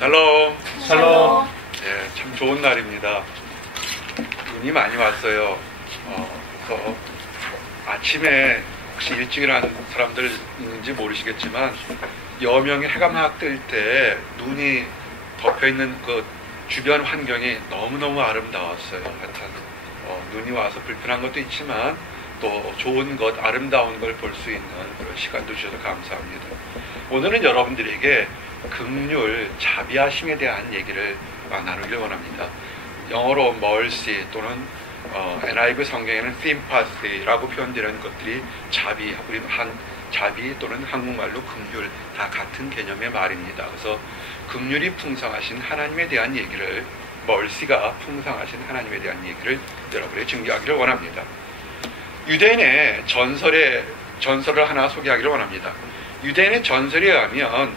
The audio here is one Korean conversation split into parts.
샬롬. 샬롬. 예, 참 좋은 날입니다. 눈이 많이 왔어요. 그래서 아침에 혹시 일찍 일어난 사람들 있는지 모르시겠지만 여명의 해가 막 뜰 때 눈이 덮여있는 그 주변 환경이 너무너무 아름다웠어요. 하여튼 눈이 와서 불편한 것도 있지만 또 좋은 것, 아름다운 걸 볼 수 있는 그런 시간도 주셔서 감사합니다. 오늘은 여러분들에게 긍휼, 자비하심에 대한 얘기를 나누길 원합니다. 영어로 mercy 또는 NIV 성경에는 sympathy라고 표현되는 것들이 자비 또는 한국말로 긍휼 다 같은 개념의 말입니다. 그래서 긍휼이 풍성하신 하나님에 대한 얘기를, mercy가 풍성하신 하나님에 대한 얘기를 여러분에게 증거하기를 원합니다. 유대인의 전설을 하나 소개하기를 원합니다. 유대인의 전설에 의하면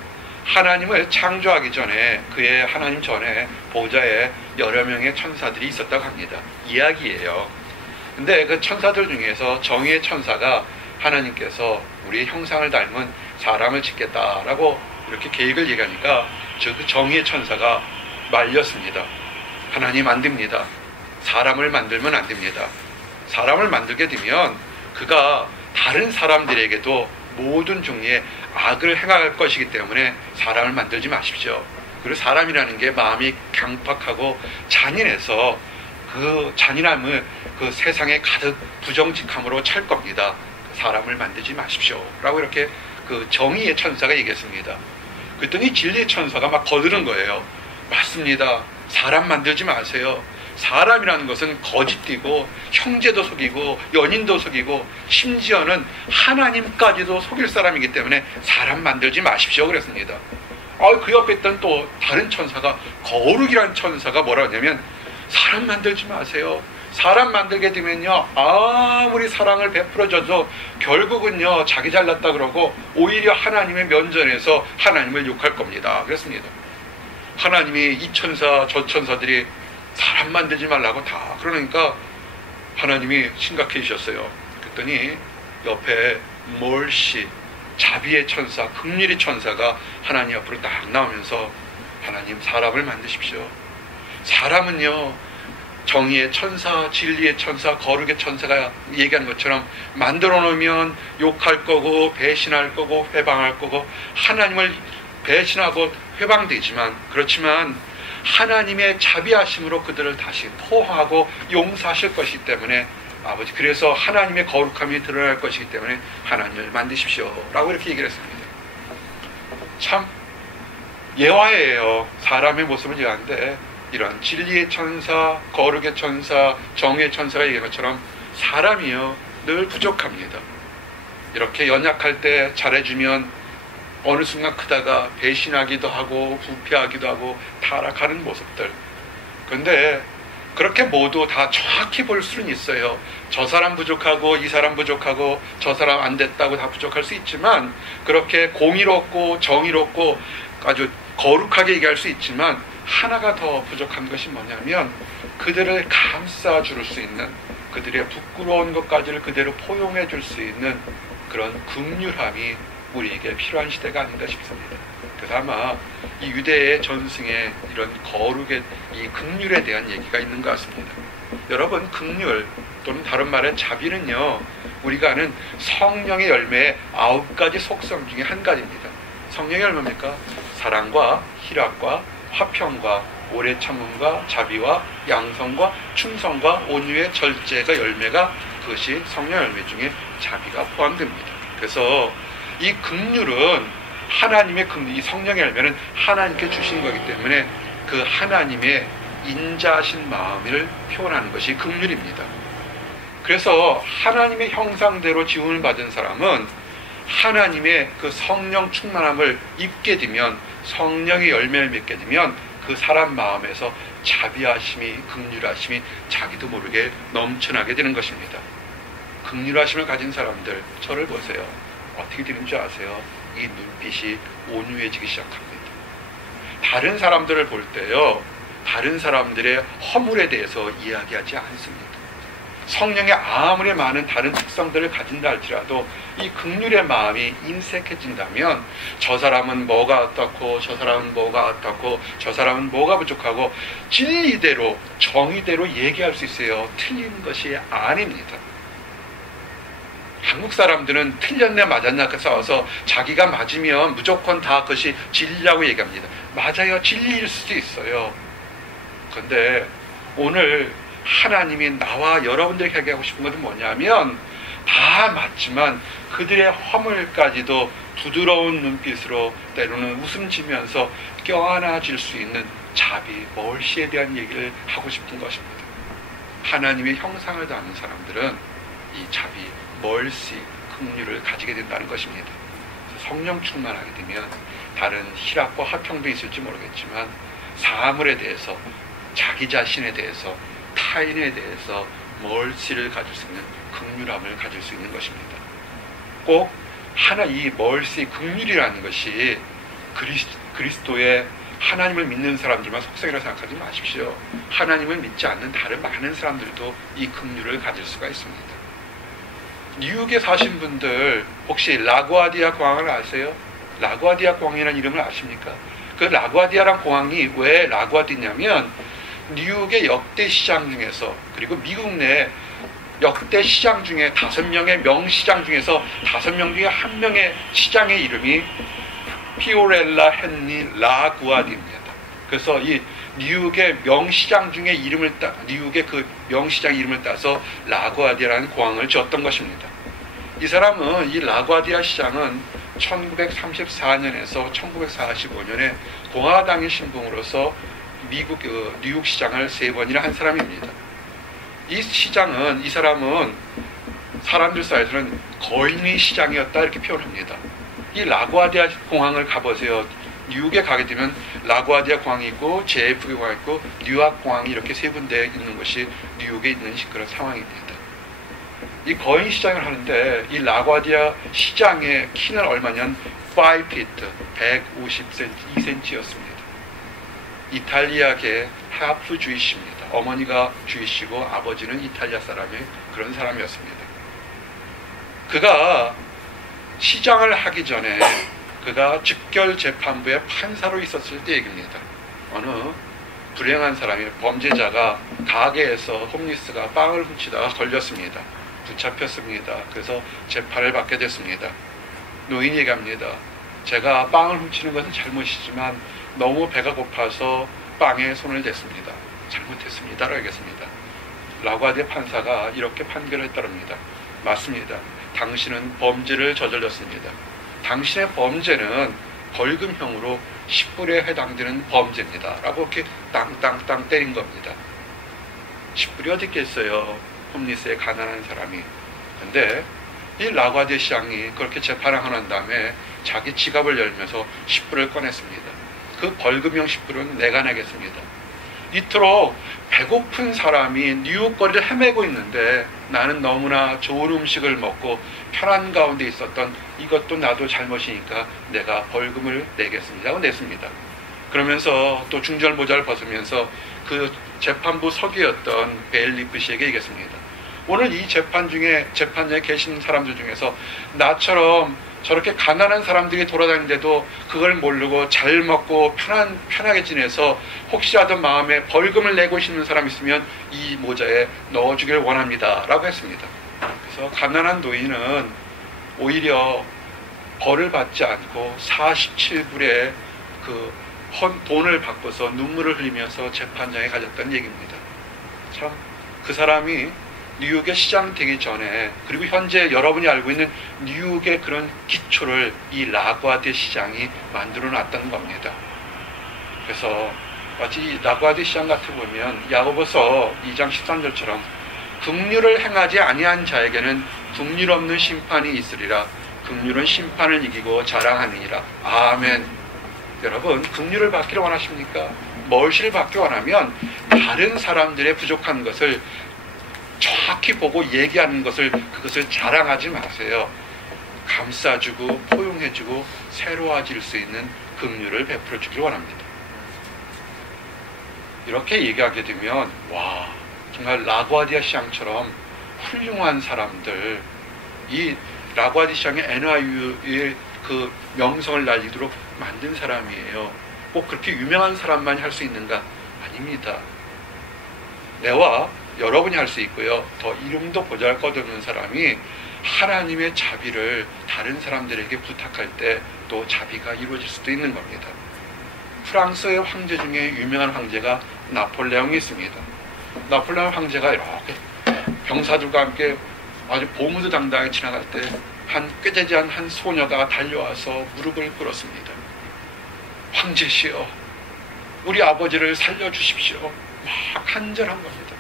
하나님을 창조하기 전에 그의 하나님 전에 보좌에 여러 명의 천사들이 있었다고 합니다. 이야기예요. 근데 그 천사들 중에서 정의의 천사가 하나님께서 우리의 형상을 닮은 사람을 짓겠다라고 이렇게 계획을 얘기하니까 그 정의의 천사가 말렸습니다. 하나님 안 됩니다. 사람을 만들면 안 됩니다. 사람을 만들게 되면 그가 다른 사람들에게도 모든 종류의 악을 행할 것이기 때문에 사람을 만들지 마십시오. 그리고 사람이라는 게 마음이 강팍하고 잔인해서 그 잔인함을 그 세상에 가득 부정직함으로 찰 겁니다. 사람을 만들지 마십시오. 라고 이렇게 그 정의의 천사가 얘기했습니다. 그랬더니 진리의 천사가 막 거드는 거예요. 맞습니다. 사람 만들지 마세요. 사람이라는 것은 거짓되고 형제도 속이고 연인도 속이고 심지어는 하나님까지도 속일 사람이기 때문에 사람 만들지 마십시오 그랬습니다. 그 옆에 있던 또 다른 천사가, 거룩이라는 천사가 뭐라 하냐면 사람 만들지 마세요. 사람 만들게 되면요 아무리 사랑을 베풀어줘도 결국은요 자기 잘났다 그러고 오히려 하나님의 면전에서 하나님을 욕할 겁니다 그랬습니다. 하나님이 이 천사 저 천사들이 사람 만들지 말라고 다 그러니까 하나님이 심각해지셨어요. 그랬더니 옆에 멀시, 자비의 천사, 긍휼의 천사가 하나님 앞으로 딱 나오면서 하나님 사람을 만드십시오. 사람은요 정의의 천사, 진리의 천사, 거룩의 천사가 얘기하는 것처럼 만들어 놓으면 욕할 거고 배신할 거고 회방할 거고 하나님을 배신하고 회방되지만 그렇지만 하나님의 자비하심으로 그들을 다시 포항하고 용서하실 것이기 때문에 아버지 그래서 하나님의 거룩함이 드러날 것이기 때문에 하나님을 만드십시오 라고 이렇게 얘기를 했습니다. 참 예화예요. 사람의 모습을 얘기하는데 이런 진리의 천사, 거룩의 천사, 정의의 천사가 얘기한 것처럼 사람이요 늘 부족합니다. 이렇게 연약할 때 잘해주면 어느 순간 크다가 배신하기도 하고 부패하기도 하고 타락하는 모습들. 그런데 그렇게 모두 다 정확히 볼 수는 있어요. 저 사람 부족하고 이 사람 부족하고 저 사람 안 됐다고 다 부족할 수 있지만 그렇게 공의롭고 정의롭고 아주 거룩하게 얘기할 수 있지만 하나가 더 부족한 것이 뭐냐면 그들을 감싸 줄 수 있는, 그들의 부끄러운 것까지를 그대로 포용해 줄 수 있는 그런 긍휼함이 우리에게 필요한 시대가 아닌가 싶습니다. 그래서 아마 이 유대의 전승에 이런 거룩의 이 긍휼에 대한 얘기가 있는 것 같습니다. 여러분 긍휼 또는 다른 말은 자비는요 우리가 아는 성령의 열매의 9가지 속성 중에 한 가지입니다. 성령의 열매입니까? 사랑과 희락과 화평과 오래 참음과 자비와 양성과 충성과 온유의 절제가 열매가 그것이 성령 열매 중에 자비가 포함됩니다. 그래서 이 긍휼은 하나님의 긍휼, 이 성령의 열매는 하나님께 주신 거기 때문에 그 하나님의 인자하신 마음을 표현하는 것이 긍휼입니다. 그래서 하나님의 형상대로 지음을 받은 사람은 하나님의 그 성령 충만함을 입게 되면 성령의 열매를 맺게 되면 그 사람 마음에서 자비하심이, 긍휼하심이 자기도 모르게 넘쳐나게 되는 것입니다. 긍휼하심을 가진 사람들 저를 보세요. 어떻게 되는 줄 아세요? 이 눈빛이 온유해지기 시작합니다. 다른 사람들을 볼 때요 다른 사람들의 허물에 대해서 이야기하지 않습니다. 성령의 아무리 많은 다른 특성들을 가진다 할지라도 이 긍휼의 마음이 인색해진다면 저 사람은 뭐가 어떻고 저 사람은 뭐가 어떻고 저 사람은 뭐가 부족하고 진리대로 정의대로 얘기할 수 있어요. 틀린 것이 아닙니다. 한국 사람들은 틀렸네 맞았나 싸워서 자기가 맞으면 무조건 다 그것이 진리라고 얘기합니다. 맞아요. 진리일 수도 있어요. 그런데 오늘 하나님이 나와 여러분들에게 얘기하고 싶은 것은 뭐냐면 다 맞지만 그들의 허물까지도 부드러운 눈빛으로 때로는 웃음 지면서 껴안아줄 수 있는 자비, 멀시에 대한 얘기를 하고 싶은 것입니다. 하나님의 형상을 닮은 사람들은 이 자비, 멀시, 긍휼을 가지게 된다는 것입니다. 성령 충만하게 되면 다른 희락과 화평도 있을지 모르겠지만 사물에 대해서, 자기 자신에 대해서, 타인에 대해서 멀시를 가질 수 있는 긍휼함을 가질 수 있는 것입니다. 꼭 하나 이 멀시, 긍휼이라는 것이 그리스도의 하나님을 믿는 사람들만 속성이라고 생각하지 마십시오. 하나님을 믿지 않는 다른 많은 사람들도 이 긍휼을 가질 수가 있습니다. 뉴욕에 사신 분들 혹시 라구아디아 공항을 아세요? 라구아디아 공항이라는 이름을 아십니까? 그 라구아디아란 공항이 왜 라구아디냐면 뉴욕의 역대 시장 중에서 그리고 미국 내 역대 시장 중에 5명의 명시장 중에서 5명 중에 1명의 시장의 이름이 피오렐라 헨리 라구아디입니다. 그래서 이 뉴욕의 명시장 중에 뉴욕의 그 명시장 이름을 따서 라구아디아라는 공항을 지었던 것입니다. 이 사람은 이 라구아디아 시장은 1934년에서 1945년에 공화당의 신봉으로서 미국 뉴욕 시장을 3번이나 한 사람입니다. 이 사람은 사람들 사이에서는 거인의 시장이었다 이렇게 표현합니다. 이 라구아디아 공항을 가보세요. 뉴욕에 가게 되면 라구아디아 공항이 있고 JFK 공항이 있고 뉴욕 공항이 이렇게 3군데 있는 것이 뉴욕에 있는 그런 상황입니다. 이 거인 시장을 하는데 이 라구아디아 시장의 키는 얼마냐면 5feet, 152cm였습니다. 이탈리아계 하프 주이시입니다. 어머니가 주이시고 아버지는 이탈리아 사람의 그런 사람이었습니다. 그가 시장을 하기 전에 그가 즉결재판부의 판사로 있었을 때 얘기입니다. 어느 불행한 사람이 범죄자가 가게에서 홈리스가 빵을 훔치다가 걸렸습니다. 붙잡혔습니다. 그래서 재판을 받게 됐습니다. 노인이 얘기합니다. 제가 빵을 훔치는 것은 잘못이지만 너무 배가 고파서 빵에 손을 댔습니다. 잘못했습니다. 라고 얘기했습니다. 라구아디아 판사가 이렇게 판결을 했다랍니다. 맞습니다. 당신은 범죄를 저질렀습니다. 당신의 범죄는 벌금형으로 10불에 해당되는 범죄입니다. 라고 이렇게 땅땅땅 때린 겁니다. 10불이 어디 있겠어요? 홈리스의 가난한 사람이. 근데 이 라구아디아 시장이 그렇게 재판을 하는 다음에 자기 지갑을 열면서 10불을 꺼냈습니다. 그 벌금형 10불은 내가 내겠습니다. 이토록 배고픈 사람이 뉴욕 거리를 헤매고 있는데 나는 너무나 좋은 음식을 먹고 편한 가운데 있었던 이것도 나도 잘못이니까 내가 벌금을 내겠습니다 하고 냈습니다. 그러면서 또 중절 모자를 벗으면서 그 재판부 서기였던 베일리프 씨에게 얘기했습니다. 오늘 이 재판장에 계신 사람들 중에서 나처럼 저렇게 가난한 사람들이 돌아다니는데도 그걸 모르고 잘 먹고 편하게 지내서 혹시라도 마음에 벌금을 내고 싶은 사람 있으면 이 모자에 넣어주길 원합니다 라고 했습니다. 그래서 가난한 노인은 오히려 벌을 받지 않고 47불의 그 돈을 받고서 눈물을 흘리면서 재판장에 가졌다는 얘기입니다. 참 그 사람이 뉴욕의 시장 되기 전에 그리고 현재 여러분이 알고 있는 뉴욕의 그런 기초를 이 라구아디아 시장이 만들어 놨다는 겁니다. 그래서 마치 이 라구아디아 시장 같은 거 보면 야고보서 2장 13절처럼 긍휼을 행하지 아니한 자에게는 긍휼 없는 심판이 있으리라. 긍휼은 심판을 이기고 자랑하느니라. 아멘. 여러분 긍휼을 받기를 원하십니까? 멀시를 받기 원하면 다른 사람들의 부족한 것을 정확히 보고 얘기하는 그것을 자랑하지 마세요. 감싸주고 포용해주고 새로워질 수 있는 긍휼을 베풀어 주길 원합니다. 이렇게 얘기하게 되면 와 정말 라구아디아 시장처럼 훌륭한 사람들, 이 라과디샹의 NYU의 그 명성을 날리도록 만든 사람이에요. 꼭 그렇게 유명한 사람만이 할 수 있는가? 아닙니다. 내와 여러분이 할 수 있고요. 더 이름도 보잘것없는 사람이 하나님의 자비를 다른 사람들에게 부탁할 때 또 자비가 이루어질 수도 있는 겁니다. 프랑스의 황제 중에 유명한 황제가 나폴레옹이 있습니다. 나폴레옹 황제가 이렇게 병사들과 함께 아주 보무드당당하게 지나갈 때 한 꾀재재한 한 소녀가 달려와서 무릎을 꿇었습니다. 황제시여, 우리 아버지를 살려주십시오. 막 간절한 겁니다.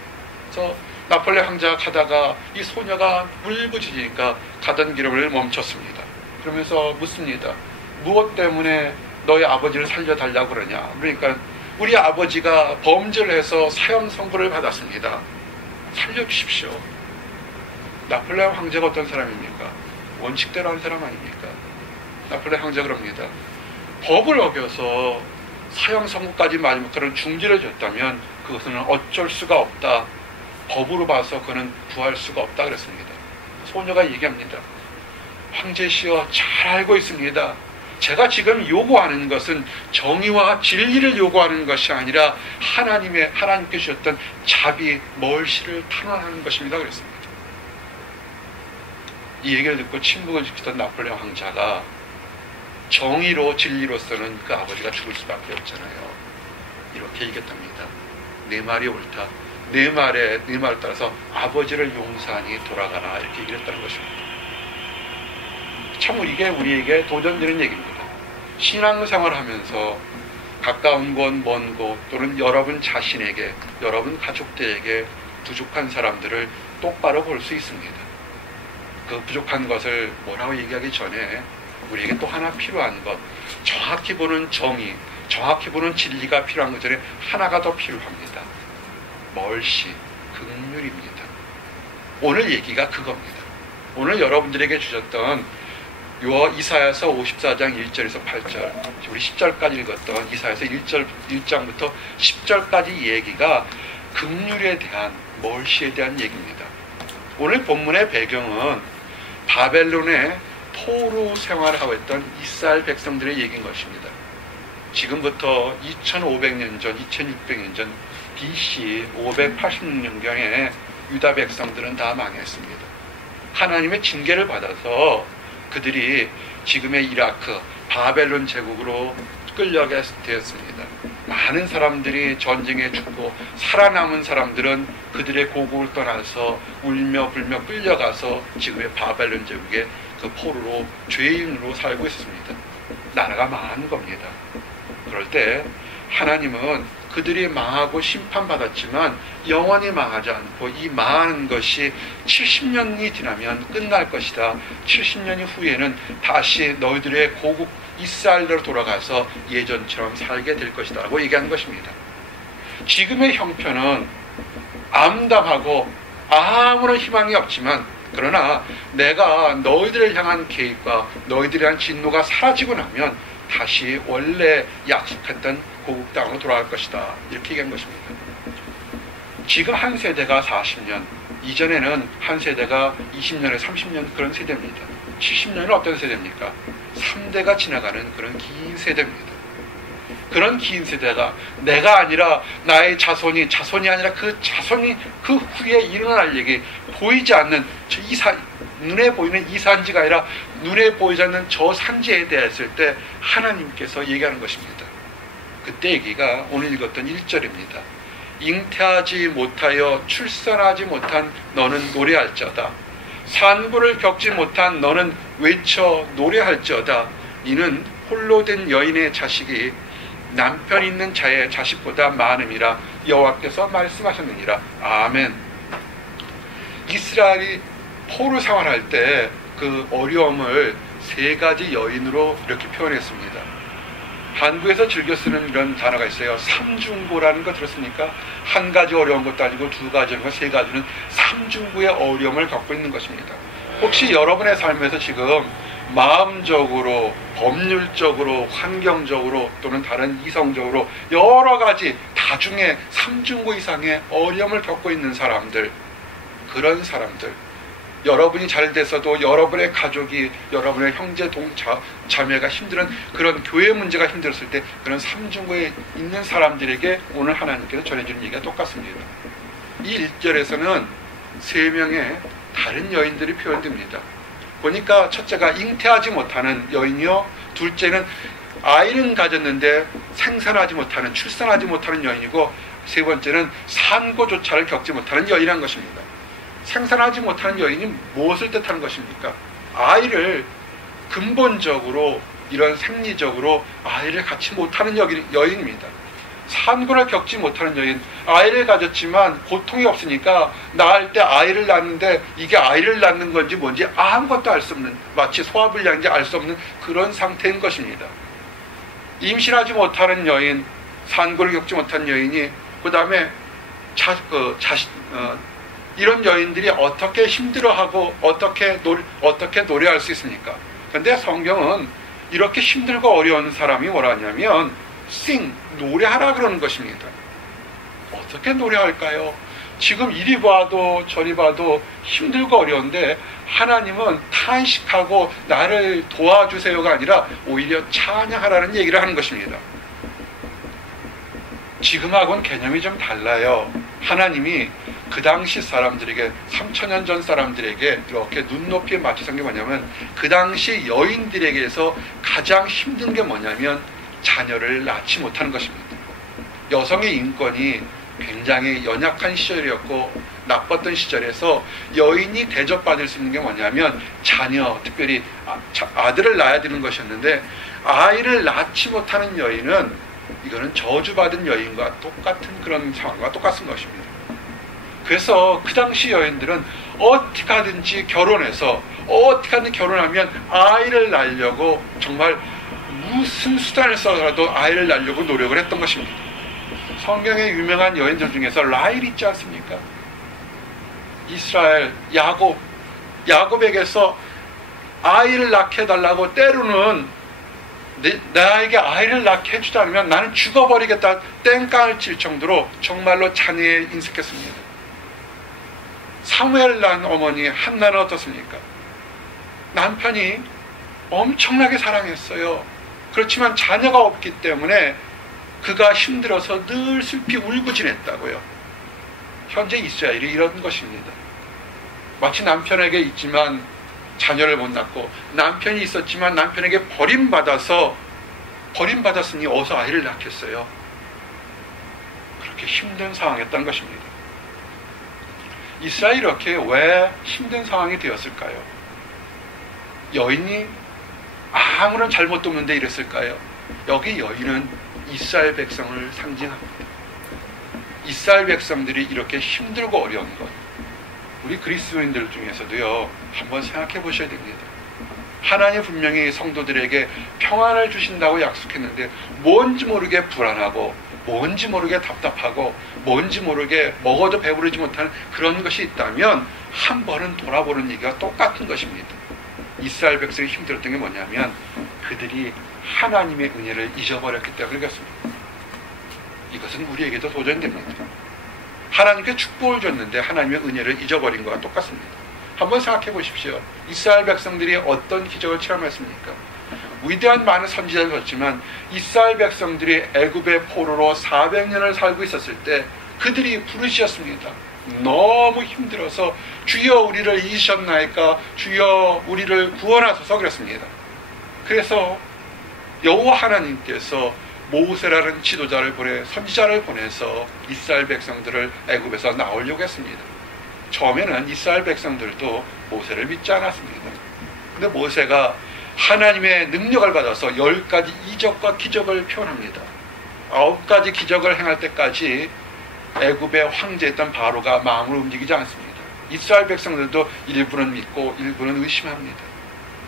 그래서 나폴레옹 황제가 가다가 이 소녀가 울부짖으니까 가던 길을 멈췄습니다. 그러면서 묻습니다. 무엇 때문에 너희 아버지를 살려달라고 그러냐? 그러니까 우리 아버지가 범죄를 해서 사형 선고를 받았습니다. 살려주십시오. 나폴레옹 황제가 어떤 사람입니까? 원칙대로 한 사람 아닙니까? 나폴레옹 황제가 그럽니다. 법을 어겨서 사형 선고까지 맞으면 그런 중지를 줬다면 그것은 어쩔 수가 없다. 법으로 봐서 그는 구할 수가 없다 그랬습니다. 소녀가 얘기합니다. 황제시여, 잘 알고 있습니다. 제가 지금 요구하는 것은 정의와 진리를 요구하는 것이 아니라 하나님께 주셨던 자비, 멀시를 탄원하는 것입니다 그랬습니다. 이 얘기를 듣고 침묵을 지키던 나폴레옹 황제가 정의로 진리로서는 그 아버지가 죽을 수밖에 없잖아요. 이렇게 얘기했답니다. 내 말이 옳다. 내 말을 따라서 아버지를 용서하니 돌아가라. 이렇게 얘기를 했다는 것입니다. 참 이게 우리에게 도전되는 얘기입니다. 신앙생활을 하면서 가까운 곳, 먼 곳 또는 여러분 자신에게, 여러분 가족들에게 부족한 사람들을 똑바로 볼 수 있습니다. 그 부족한 것을 뭐라고 얘기하기 전에 우리에게 또 하나 필요한 것, 정확히 보는 정의, 정확히 보는 진리가 필요한 것 전에 하나가 더 필요합니다. 멀시, 긍휼입니다. 오늘 얘기가 그겁니다. 오늘 여러분들에게 주셨던 이사야서 54장 1절에서 8절, 우리 10절까지 읽었던 이사야서 1장부터 10절까지 얘기가 긍휼에 대한, 멀시에 대한 얘기입니다. 오늘 본문의 배경은 바벨론의 포로 생활을 하고 있던 이스라엘 백성들의 얘기인 것입니다. 지금부터 2500년 전, 2600년 전 BC 586년경에 유다 백성들은 다 망했습니다. 하나님의 징계를 받아서 그들이 지금의 이라크, 바벨론 제국으로 끌려가게 되었습니다. 많은 사람들이 전쟁에 죽고 살아남은 사람들은 그들의 고국을 떠나서 울며 불며 끌려가서 지금의 바벨론 제국의 그 포로로 죄인으로 살고 있습니다. 나라가 망한 겁니다. 그럴 때 하나님은 그들이 망하고 심판받았지만 영원히 망하지 않고 이 망하는 것이 70년이 지나면 끝날 것이다. 70년 후에는 다시 너희들의 고국 이스라엘로 돌아가서 예전처럼 살게 될 것이다 라고 얘기한 것입니다. 지금의 형편은 암담하고 아무런 희망이 없지만, 그러나 내가 너희들을 향한 계획과 너희들에 대한 진노가 사라지고 나면 다시 원래 약속했던 고국 땅으로 돌아갈 것이다, 이렇게 얘기한 것입니다. 지금 한 세대가 40년, 이전에는 한 세대가 20년에 30년 그런 세대입니다. 70년은 어떤 세대입니까? 3대가 지나가는 그런 긴 세대입니다. 그런 긴 세대가 내가 아니라 나의 자손이 아니라 그 자손이 그 후에 일어날 얘기, 보이지 않는 눈에 보이는 이 산지가 아니라 눈에 보이지 않는 저 산지에 대했을 때 하나님께서 얘기하는 것입니다. 그때 얘기가 오늘 읽었던 1절입니다. 잉태하지 못하여 출산하지 못한 너는 노래할지어다. 산부를 겪지 못한 너는 외쳐 노래할지어다. 이는 홀로 된 여인의 자식이 남편 있는 자의 자식보다 많음이라 여호와께서 말씀하셨느니라. 아멘. 이스라엘이 포로 생활할 때 그 어려움을 세 가지 여인으로 이렇게 표현했습니다. 한국에서 즐겨 쓰는 이런 단어가 있어요. 삼중고라는 거 들었습니까? 한 가지 어려운 것도 아니고 두 가지 어려운 것, 세 가지는 삼중고의 어려움을 겪고 있는 것입니다. 혹시 여러분의 삶에서 지금 마음적으로, 법률적으로, 환경적으로 또는 다른 이성적으로 여러 가지 다중의 삼중고 이상의 어려움을 겪고 있는 사람들, 그런 사람들, 여러분이 잘 돼서도 여러분의 가족이, 여러분의 형제, 자매가 힘든 그런 교회 문제가 힘들었을 때 그런 삼중고에 있는 사람들에게 오늘 하나님께서 전해주는 얘기가 똑같습니다. 이 1절에서는 3명의 다른 여인들이 표현됩니다. 보니까 첫째가 잉태하지 못하는 여인이요, 둘째는 아이는 가졌는데 생산하지 못하는, 출산하지 못하는 여인이고, 세 번째는 산고조차를 겪지 못하는 여인이란 것입니다. 생산하지 못하는 여인이 무엇을 뜻하는 것입니까? 아이를 근본적으로, 이런 생리적으로 아이를 갖지 못하는 여인입니다. 산고를 겪지 못하는 여인, 아이를 가졌지만 고통이 없으니까 낳을 때 아이를 낳는데 이게 아이를 낳는 건지 뭔지 아무것도 알 수 없는, 마치 소화불량인지 알 수 없는 그런 상태인 것입니다. 임신하지 못하는 여인, 산고를 겪지 못한 여인이, 그 다음에 이런 여인들이 어떻게 힘들어하고 어떻게 노래할 수 있습니까? 그런데 성경은 이렇게 힘들고 어려운 사람이 뭐라 하냐면 노래하라 그러는 것입니다. 어떻게 노래할까요? 지금 이리 봐도 저리 봐도 힘들고 어려운데 하나님은 탄식하고 나를 도와주세요가 아니라 오히려 찬양하라는 얘기를 하는 것입니다. 지금하고는 개념이 좀 달라요. 하나님이 그 당시 사람들에게, 3000년 전 사람들에게 이렇게 눈높이에 맞춰 산 게 뭐냐면, 그 당시 여인들에게서 가장 힘든 게 뭐냐면 자녀를 낳지 못하는 것입니다. 여성의 인권이 굉장히 연약한 시절이었고 나빴던 시절에서 여인이 대접받을 수 있는 게 뭐냐면 자녀, 특별히 아들을 낳아야 되는 것이었는데, 아이를 낳지 못하는 여인은 이거는 저주받은 여인과 똑같은 그런 상황과 똑같은 것입니다. 그래서 그 당시 여인들은 어떻게 하든지 결혼해서, 어떻게 하든지 결혼하면 아이를 낳으려고 정말 무슨 수단을 써서라도 아이를 낳으려고 노력을 했던 것입니다. 성경의 유명한 여인들 중에서 라헬 있지 않습니까? 이스라엘 야곱에게서 아이를 낳게 해달라고, 때로는 나에게 아이를 낳게 해주지 않으면 나는 죽어버리겠다 땡깡을 칠 정도로 정말로 잔해에 인색했습니다. 사무엘 낳은 어머니 한나는 어떻습니까? 남편이 엄청나게 사랑했어요. 그렇지만 자녀가 없기 때문에 그가 힘들어서 늘 슬피 울고 지냈다고요. 현재 이스라엘이 이런 것입니다. 마치 남편에게 있지만 자녀를 못 낳고, 남편이 있었지만 남편에게 버림받았으니 어서 아이를 낳겠어요. 그렇게 힘든 상황이었던 것입니다. 이스라엘이 이렇게 왜 힘든 상황이 되었을까요? 여인이 아무런 잘못도 없는데 이랬을까요? 여기 여인은 이스라엘 백성을 상징합니다. 이스라엘 백성들이 이렇게 힘들고 어려운 것, 우리 그리스도인들 중에서도요, 한번 생각해 보셔야 됩니다. 하나님 분명히 성도들에게 평안을 주신다고 약속했는데 뭔지 모르게 불안하고, 뭔지 모르게 답답하고, 뭔지 모르게 먹어도 배부르지 못하는 그런 것이 있다면 한 번은 돌아보는 얘기가 똑같은 것입니다. 이스라엘 백성이 힘들었던 게 뭐냐면 그들이 하나님의 은혜를 잊어버렸기 때문에 그렇습니다. 이것은 우리에게도 도전됩니다. 하나님께 축복을 줬는데 하나님의 은혜를 잊어버린 것과 똑같습니다. 한번 생각해 보십시오. 이스라엘 백성들이 어떤 기적을 체험했습니까? 위대한 많은 선지자를 줬지만 이스라엘 백성들이 애굽의 포로로 400년을 살고 있었을 때 그들이 부르짖었습니다. 너무 힘들어서 주여 우리를 잊으셨나이까, 주여 우리를 구원하소서 그랬습니다. 그래서 여호와 하나님께서 모세라는 지도자를 선지자를 보내서 이스라엘 백성들을 애굽에서 나오려고 했습니다. 처음에는 이스라엘 백성들도 모세를 믿지 않았습니다. 근데 모세가 하나님의 능력을 받아서 10가지 이적과 기적을 표현합니다. 9가지 기적을 행할 때까지 애굽의 황제였던 바로가 마음을 움직이지 않습니다. 이스라엘 백성들도 일부는 믿고 일부는 의심합니다.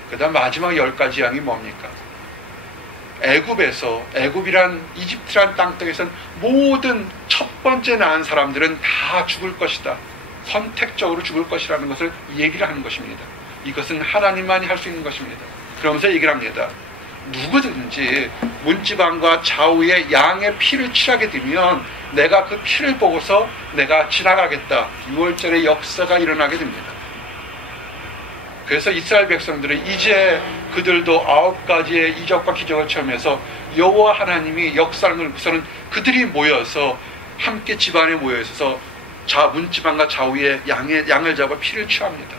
그 다음 마지막 10가지 양이 뭡니까? 애굽이란 이집트란 땅덩이에선 모든 첫 번째 낳은 사람들은 다 죽을 것이다. 선택적으로 죽을 것이라는 것을 얘기를 하는 것입니다. 이것은 하나님만이 할 수 있는 것입니다. 그러면서 얘기를 합니다. 누구든지 문지방과 좌우에 양의 피를 취하게 되면 내가 그 피를 보고서 내가 지나가겠다. 6월절의 역사가 일어나게 됩니다. 그래서 이스라엘 백성들은 이제 그들도 9가지의 이적과 기적을 체험해서 여호와 하나님이 역사를 놓고서는 그들이 모여서 함께 집안에 모여 있어서 문지방과 좌우에 양을 잡아 피를 취합니다.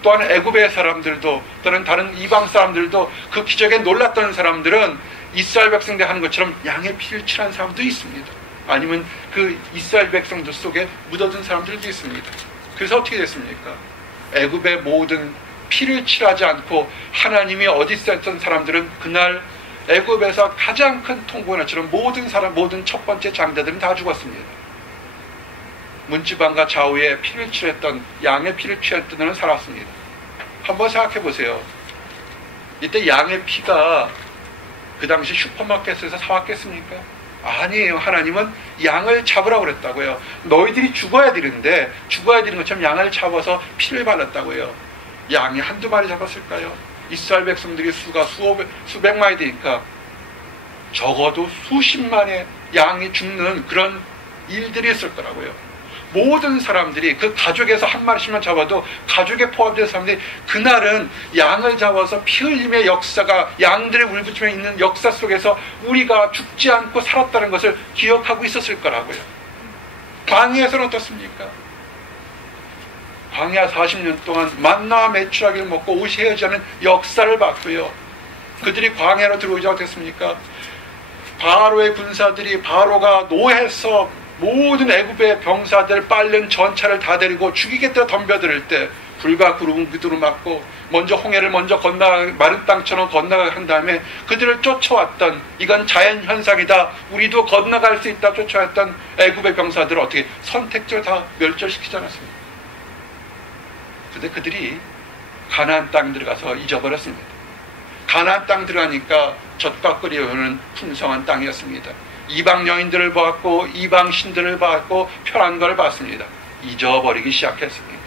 또한 애굽의 사람들도 또는 다른 이방 사람들도 그 기적에 놀랐던 사람들은 이스라엘 백성들 하는 것처럼 양의 피를 취한 사람도 있습니다. 아니면 그 이스라엘 백성들 속에 묻어든 사람들도 있습니다. 그래서 어떻게 됐습니까? 애굽의 모든 피를 칠하지 않고 하나님이 어디 있었던 사람들은 그날 애굽에서 가장 큰 통고난처럼 모든 첫 번째 장자들은 다 죽었습니다. 문지방과 좌우에 피를 칠했던 양의 피를 취했던 애는 살았습니다. 한번 생각해 보세요. 이때 양의 피가 그 당시 슈퍼마켓에서 사왔겠습니까? 아니에요. 하나님은 양을 잡으라고 그랬다고요. 너희들이 죽어야 되는데 죽어야 되는 것처럼 양을 잡아서 피를 발랐다고요. 양이 한두 마리 잡았을까요? 이스라엘 백성들이 수가 수백만이 되니까 적어도 수십만의 양이 죽는 그런 일들이 있을 거라고요. 모든 사람들이 그 가족에서 한 마리씩만 잡아도 가족에 포함된 사람들이 그날은 양을 잡아서 피 흘림의 역사가 양들의 울부짖음에 있는 역사 속에서 우리가 죽지 않고 살았다는 것을 기억하고 있었을 거라고요. 광야에서는 어떻습니까? 광야 40년 동안 만나와 메추라기를 먹고 옷이 헤어지지 않은 역사를 봤고요. 그들이 광야로 들어오지 않겠습니까? 바로의 군사들이 바로가 노해서 모든 애굽의 병사들 빨른 전차를 다 데리고 죽이겠다 덤벼들 때 불과 구름은 그들을 막고 먼저 홍해를 마른 땅처럼 건너가게 한 다음에 그들을 쫓아왔던 이건 자연현상이다. 우리도 건너갈 수 있다 쫓아왔던 애굽의 병사들을 어떻게 선택적으로 다 멸절시키지 않았습니까? 그런데 그들이 가나안 땅 들어가서 잊어버렸습니다. 가나안 땅 들어가니까 젖과 꿀이 흐르는 풍성한 땅이었습니다. 이방 여인들을 보았고 이방 신들을 보았고 편한 걸 봤습니다. 잊어버리기 시작했습니다.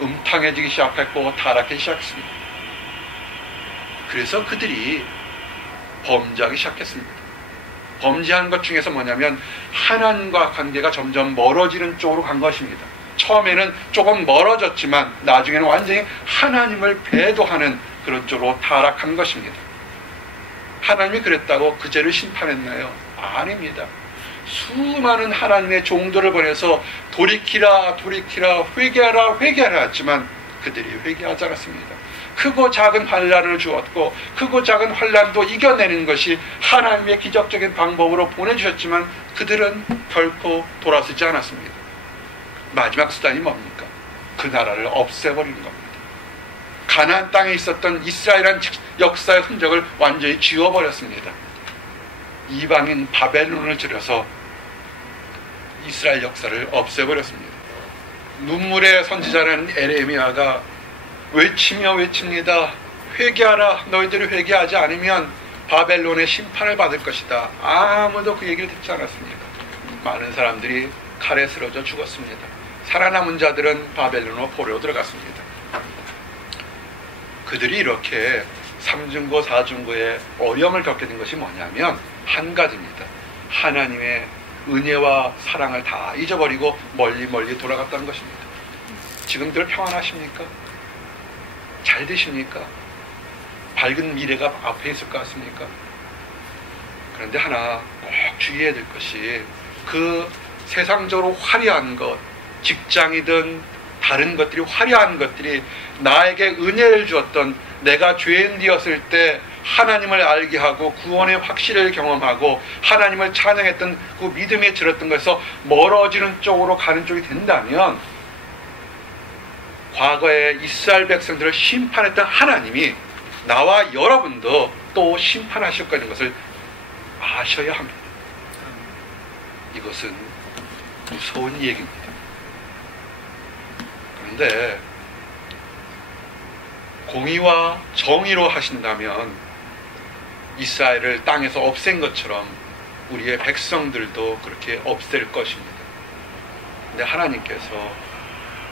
음탕해지기 시작했고 타락하기 시작했습니다. 그래서 그들이 범죄하기 시작했습니다. 범죄한 것 중에서 뭐냐면 하나님과 관계가 점점 멀어지는 쪽으로 간 것입니다. 처음에는 조금 멀어졌지만 나중에는 완전히 하나님을 배도하는 그런 쪽으로 타락한 것입니다. 하나님이 그랬다고 그 죄를 심판했나요? 아닙니다. 수많은 하나님의 종들을 보내서 돌이키라 회개하라 했지만 그들이 회개하지 않았습니다. 크고 작은 환난을 주었고 크고 작은 환난도 이겨내는 것이 하나님의 기적적인 방법으로 보내주셨지만 그들은 결코 돌아서지 않았습니다. 마지막 수단이 뭡니까? 그 나라를 없애버리는 겁니다. 가나안 땅에 있었던 이스라엘한 역사의 흔적을 완전히 지워버렸습니다. 이방인 바벨론을 들여서 이스라엘 역사를 없애버렸습니다. 눈물의 선지자는 에레미야가 외칩니다. 회개하라. 너희들이 회개하지 않으면 바벨론의 심판을 받을 것이다. 아무도 그 얘기를 듣지 않았습니다. 많은 사람들이 칼에 쓰러져 죽었습니다. 살아남은 자들은 바벨론으로 포로로 들어갔습니다. 그들이 이렇게 삼중고 사중고의 어려움을 겪게 된 것이 뭐냐면 한 가지입니다. 하나님의 은혜와 사랑을 다 잊어버리고 멀리 돌아갔다는 것입니다. 지금들 평안하십니까? 잘 되십니까? 밝은 미래가 앞에 있을 것 같습니까? 그런데 하나 꼭 주의해야 될 것이 그 세상적으로 화려한 것, 직장이든 다른 것들이 화려한 것들이 나에게 은혜를 주었던 내가 죄인 되었을 때 하나님을 알게 하고 구원의 확실을 경험하고 하나님을 찬양했던 그 믿음에 들었던 것에서 멀어지는 쪽으로 가는 쪽이 된다면 과거에 이스라엘 백성들을 심판했던 하나님이 나와 여러분도 또 심판하실 거라는 것을 아셔야 합니다. 이것은 무서운 얘기입니다. 그런데 공의와 정의로 하신다면 이스라엘을 땅에서 없앤 것처럼 우리의 백성들도 그렇게 없앨 것입니다. 근데 하나님께서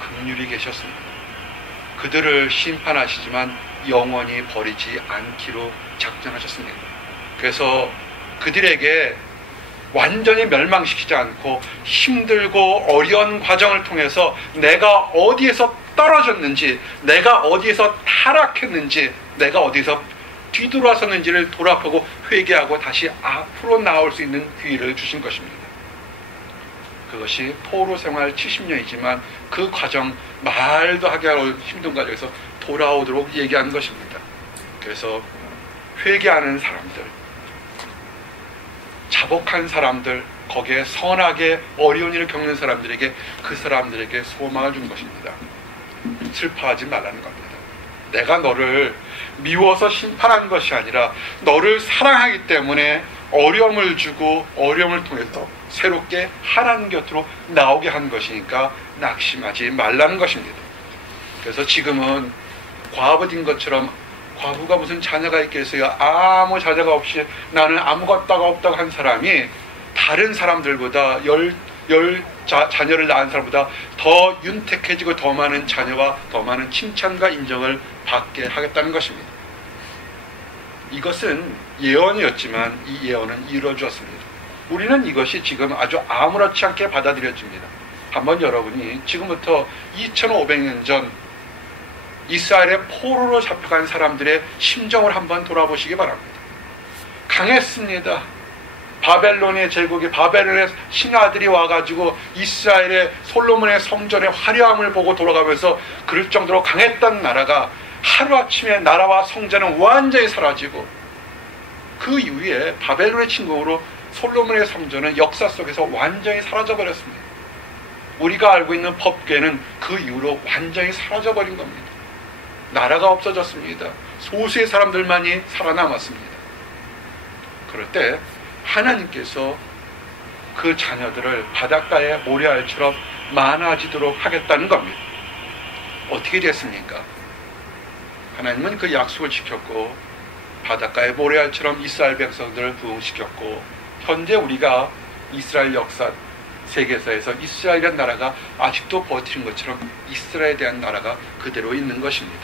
긍휼히 계셨습니다. 그들을 심판하시지만 영원히 버리지 않기로 작정하셨습니다. 그래서 그들에게 완전히 멸망시키지 않고 힘들고 어려운 과정을 통해서 내가 어디에서 떨어졌는지, 내가 어디에서 타락했는지, 내가 어디서 뒤돌아섰는지를 돌아보고 회개하고 다시 앞으로 나올 수 있는 기회를 주신 것입니다. 그것이 포로 생활 70년이지만 그 과정, 말도 하기 힘든 과정에서 돌아오도록 얘기한 것입니다. 그래서 회개하는 사람들, 자복한 사람들, 거기에 선하게 어려운 일을 겪는 사람들에게, 그 사람들에게 소망을 준 것입니다. 슬퍼하지 말라는 겁니다. 내가 너를 미워서 심판한 것이 아니라 너를 사랑하기 때문에 어려움을 주고 어려움을 통해서 새롭게 하나님 곁으로 나오게 한 것이니까 낙심하지 말라는 것입니다. 그래서 지금은 과부인 것처럼, 과부가 무슨 자녀가 있겠어요? 아무 자녀가 없이 나는 아무것도 없다고 한 사람이 다른 사람들보다 자녀를 낳은 사람보다 더 윤택해지고 더 많은 자녀와 더 많은 칭찬과 인정을 받게 하겠다는 것입니다. 이것은 예언이었지만 이 예언은 이루어졌습니다. 우리는 이것이 지금 아주 아무렇지 않게 받아들여집니다. 한번 여러분이 지금부터 2500년 전 이스라엘의 포로로 잡혀간 사람들의 심정을 한번 돌아보시기 바랍니다. 강했습니다. 바벨론의 제국이, 바벨론의 신하들이 와가지고 이스라엘의 솔로몬의 성전의 화려함을 보고 돌아가면서 그럴 정도로 강했던 나라가 하루아침에 나라와 성전은 완전히 사라지고, 그 이후에 바벨론의 침공으로 솔로몬의 성전은 역사 속에서 완전히 사라져버렸습니다. 우리가 알고 있는 법궤는 그 이후로 완전히 사라져버린 겁니다. 나라가 없어졌습니다. 소수의 사람들만이 살아남았습니다. 그럴 때 하나님께서 그 자녀들을 바닷가의 모래알처럼 많아지도록 하겠다는 겁니다. 어떻게 됐습니까? 하나님은 그 약속을 지켰고 바닷가의 모래알처럼 이스라엘 백성들을 부흥시켰고, 현재 우리가 이스라엘 역사 세계사에서 이스라엘이라는 나라가 아직도 버티는 것처럼 이스라엘에 대한 나라가 그대로 있는 것입니다.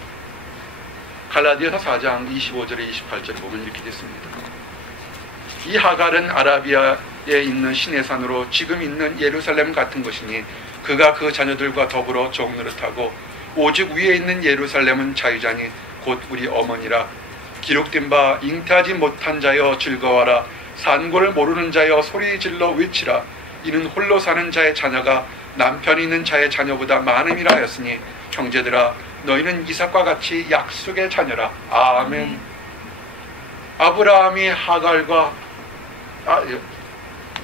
갈라디아서 4장 25절에 28절에 보면 이렇게 됐습니다. 이 하갈은 아라비아에 있는 시내산으로 지금 있는 예루살렘 같은 것이니 그가 그 자녀들과 더불어 종노릇하고, 오직 위에 있는 예루살렘은 자유자니 곧 우리 어머니라. 기록된 바 잉태하지 못한 자여 즐거워라. 산고를 모르는 자여 소리질러 외치라. 이는 홀로 사는 자의 자녀가 남편이 있는 자의 자녀보다 많음이라 하였으니 형제들아, 너희는 이삭과 같이 약속의 자녀라. 아멘. 아브라함이 하갈과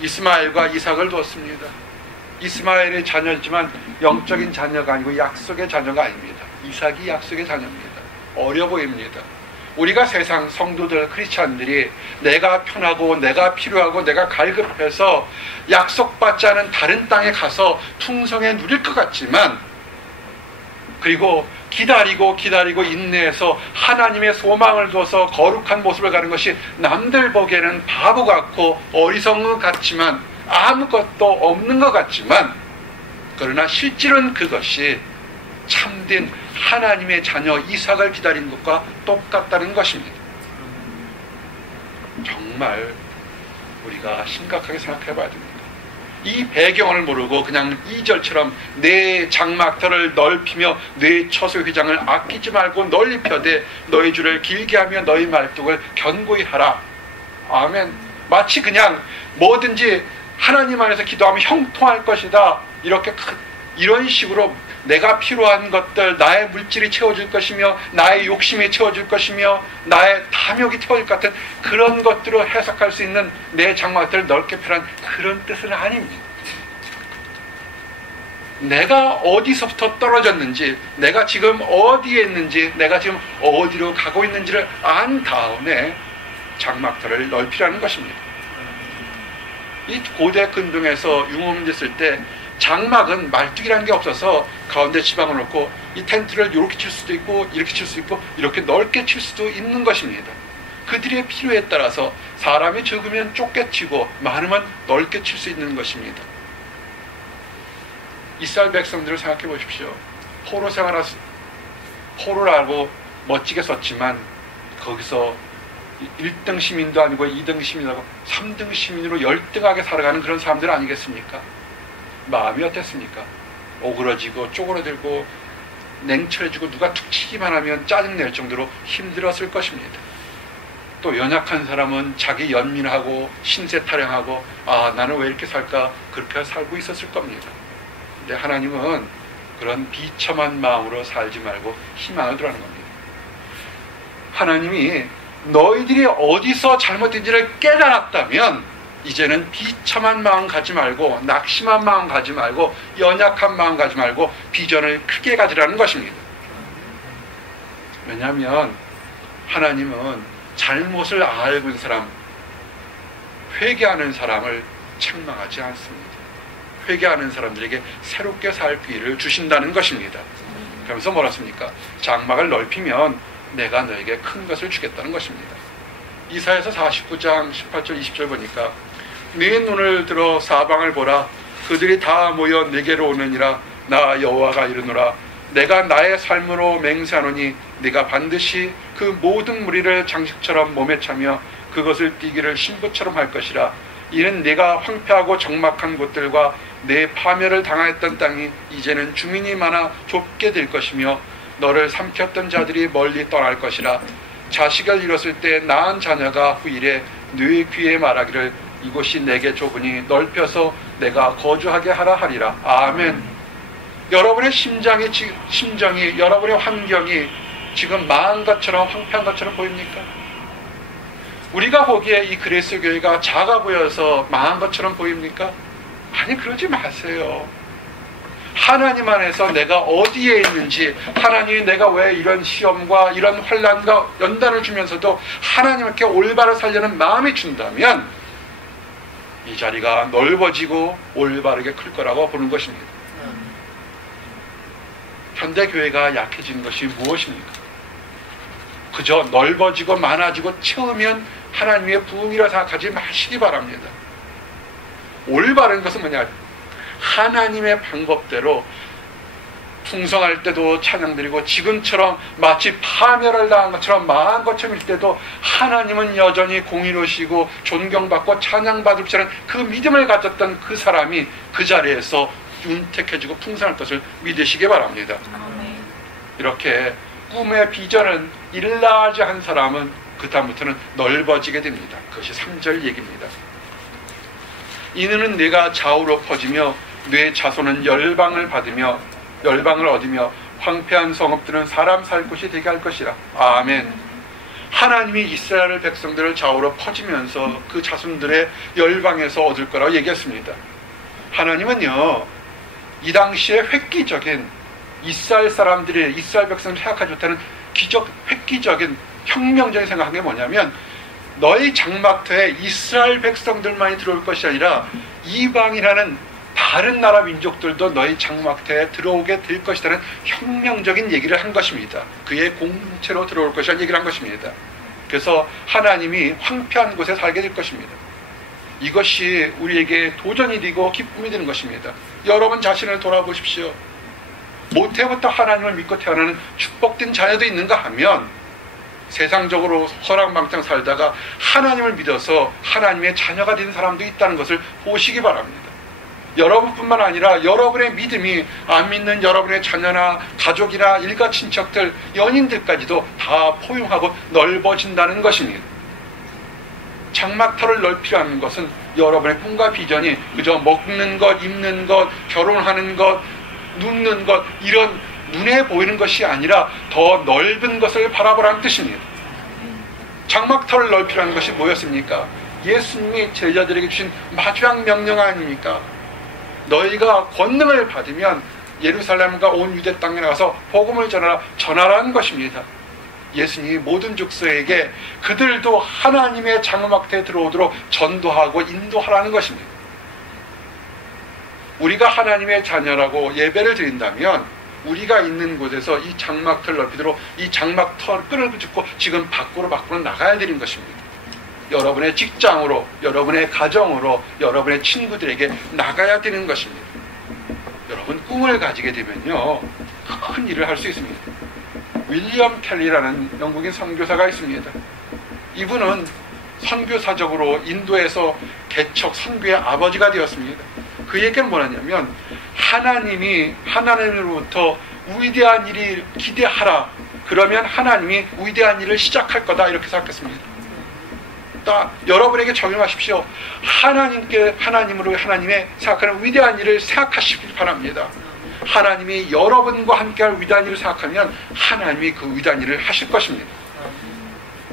이스마엘과 이삭을 뒀습니다. 이스마엘의 자녀지만 영적인 자녀가 아니고 약속의 자녀가 아닙니다. 이삭이 약속의 자녀입니다. 어려 보입니다. 우리가 세상 성도들, 크리스찬들이 내가 편하고 내가 필요하고 내가 갈급해서 약속받지 않은 다른 땅에 가서 풍성에 누릴 것 같지만, 그리고 기다리고 인내해서 하나님의 소망을 둬서 거룩한 모습을 가는 것이 남들 보기에는 바보 같고 어리석은 것 같지만, 아무것도 없는 것 같지만, 그러나 실질은 그것이 참된 하나님의 자녀 이삭을 기다린 것과 똑같다는 것입니다. 정말 우리가 심각하게 생각해 봐야 됩니다. 이 배경을 모르고 그냥 2절처럼 내 장막터를 넓히며 내 처소 휘장을 아끼지 말고 널리 펴되 너희 줄을 길게 하며 너희 말뚝을 견고히 하라. 아멘. 마치 그냥 뭐든지 하나님 안에서 기도하면 형통할 것이다, 이런 식으로 내가 필요한 것들, 나의 물질이 채워줄 것이며 나의 욕심이 채워줄 것이며 나의 탐욕이 채워줄 것 같은 그런 것들로 해석할 수 있는 내 장막들을 넓게 펴란 그런 뜻은 아닙니다. 내가 어디서부터 떨어졌는지, 내가 지금 어디에 있는지, 내가 지금 어디로 가고 있는지를 안 다음에 장막들을 넓히라는 것입니다. 이 고대 근동에서 융화문제 쓸 때 장막은 말뚝이라는 게 없어서 가운데 지방을 놓고 이 텐트를 이렇게 칠 수도 있고 이렇게 칠 수도 있고 이렇게 넓게 칠 수도 있는 것입니다. 그들의 필요에 따라서 사람이 적으면 좁게 치고 많으면 넓게 칠 수 있는 것입니다. 이스라엘 백성들을 생각해 보십시오. 포로라고 멋지게 썼지만 거기서 1등 시민도 아니고 2등 시민도 아니고 3등 시민으로 열등하게 살아가는 그런 사람들 아니겠습니까? 마음이 어땠습니까? 오그러지고 쪼그러들고 냉철해지고 누가 툭 치기만 하면 짜증낼 정도로 힘들었을 것입니다. 또 연약한 사람은 자기 연민하고 신세 타령하고 나는 왜 이렇게 살까 그렇게 살고 있었을 겁니다. 근데 하나님은 그런 비참한 마음으로 살지 말고 희망을 두라는 겁니다. 하나님이 너희들이 어디서 잘못된지를 깨달았다면 이제는 비참한 마음 가지 말고 낙심한 마음 가지 말고 연약한 마음 가지 말고 비전을 크게 가지라는 것입니다. 왜냐하면 하나님은 잘못을 알고 있는 사람, 회개하는 사람을 책망하지 않습니다. 회개하는 사람들에게 새롭게 살 기회를 주신다는 것입니다. 그러면서 뭐라 습니까? 장막을 넓히면 내가 너에게 큰 것을 주겠다는 것입니다. 이사야서 49장 18절 20절 보니까 네 눈을 들어 사방을 보라. 그들이 다 모여 내게로 오느니라. 나 여호와가 이르노라. 내가 나의 삶으로 맹세하노니 네가 반드시 그 모든 무리를 장식처럼 몸에 차며 그것을 띠기를 신부처럼 할 것이라. 이는 네가 황폐하고 적막한 곳들과 내 파멸을 당하였던 땅이 이제는 주민이 많아 좁게 될 것이며 너를 삼켰던 자들이 멀리 떠날 것이라. 자식을 잃었을 때 낳은 자녀가 후일에 네 귀에 말하기를 이곳이 내게 좁으니 넓혀서 내가 거주하게 하라 하리라. 아멘. 여러분의 심정이 여러분의 환경이 지금 망한 것처럼 황폐한 것처럼 보입니까? 우리가 보기에 이 그리스 교회가 작아 보여서 망한 것처럼 보입니까? 아니, 그러지 마세요. 하나님 안에서 내가 어디에 있는지, 하나님이 내가 왜 이런 시험과 이런 환난과 연단을 주면서도 하나님께 올바로 살려는 마음이 준다면 이 자리가 넓어지고 올바르게 클 거라고 보는 것입니다. 현대교회가 약해지는 것이 무엇입니까? 그저 넓어지고 많아지고 채우면 하나님의 부흥이라 생각하지 마시기 바랍니다. 올바른 것은 뭐냐? 하나님의 방법대로 풍성할 때도 찬양드리고 지금처럼 마치 파멸을 당한 것처럼 망한 것처럼 일 때도 하나님은 여전히 공의로우시고 존경받고 찬양받을 줄은 그 믿음을 가졌던 그 사람이 그 자리에서 윤택해지고 풍성할 것을 믿으시기 바랍니다. 이렇게 꿈의 비전은 일나지 한 사람은 그 다음부터는 넓어지게 됩니다. 그것이 3절 얘기입니다. 이는 네가 좌우로 퍼지며 네 자손은 열방을 얻으며 황폐한 성읍들은 사람 살 곳이 되게 할 것이라. 아멘. 하나님이 이스라엘 백성들을 좌우로 퍼지면서 그 자손들의 열방에서 얻을 거라고 얘기했습니다. 하나님은요, 이 당시에 획기적인 이스라엘 백성을 생각하지 못하는 획기적인 혁명적인 생각한 게 뭐냐면 너희 장막터에 이스라엘 백성들만이 들어올 것이 아니라 이방이라는 다른 나라 민족들도 너희 장막터에 들어오게 될 것이라는 혁명적인 얘기를 한 것입니다. 그의 공동체로 들어올 것이라는 얘기를 한 것입니다. 그래서 하나님이 황폐한 곳에 살게 될 것입니다. 이것이 우리에게 도전이 되고 기쁨이 되는 것입니다. 여러분 자신을 돌아보십시오. 모태부터 하나님을 믿고 태어나는 축복된 자녀도 있는가 하면 세상적으로 허랑방탕 살다가 하나님을 믿어서 하나님의 자녀가 된 사람도 있다는 것을 보시기 바랍니다. 여러분뿐만 아니라 여러분의 믿음이 안 믿는 여러분의 자녀나 가족이나 일가 친척들, 연인들까지도 다 포용하고 넓어진다는 것입니다. 장막터를 넓히라는 것은 여러분의 꿈과 비전이 그저 먹는 것, 입는 것, 결혼하는 것, 눕는 것, 이런 눈에 보이는 것이 아니라 더 넓은 것을 바라보라는 뜻입니다. 장막터를 넓히라는 것이 뭐였습니까? 예수님이 제자들에게 주신 마지막 명령 아닙니까? 너희가 권능을 받으면 예루살렘과 온 유대 땅에 나가서 복음을 전하라는 것입니다. 예수님이 모든 족속에게 그들도 하나님의 장막터에 들어오도록 전도하고 인도하라는 것입니다. 우리가 하나님의 자녀라고 예배를 드린다면 우리가 있는 곳에서 이 장막터를 넓히도록 이 장막터를 끊어붙이고 지금 밖으로 나가야 되는 것입니다. 여러분의 직장으로, 여러분의 가정으로, 여러분의 친구들에게 나가야 되는 것입니다. 여러분 꿈을 가지게 되면요 큰 일을 할 수 있습니다. 윌리엄 켈리라는 영국인 선교사가 있습니다. 이분은 선교사적으로 인도에서 개척 선교의 아버지가 되었습니다. 그 얘기는 뭐냐면 하나님이 하나님으로부터 위대한 일을 기대하라. 그러면 하나님이 위대한 일을 시작할 거다. 이렇게 생각했습니다. 여러분에게 적용하십시오. 하나님으로 하나님의 생각하는 위대한 일을 생각하시길 바랍니다. 하나님이 여러분과 함께할 위대한 일을 생각하면 하나님이 그 위대한 일을 하실 것입니다.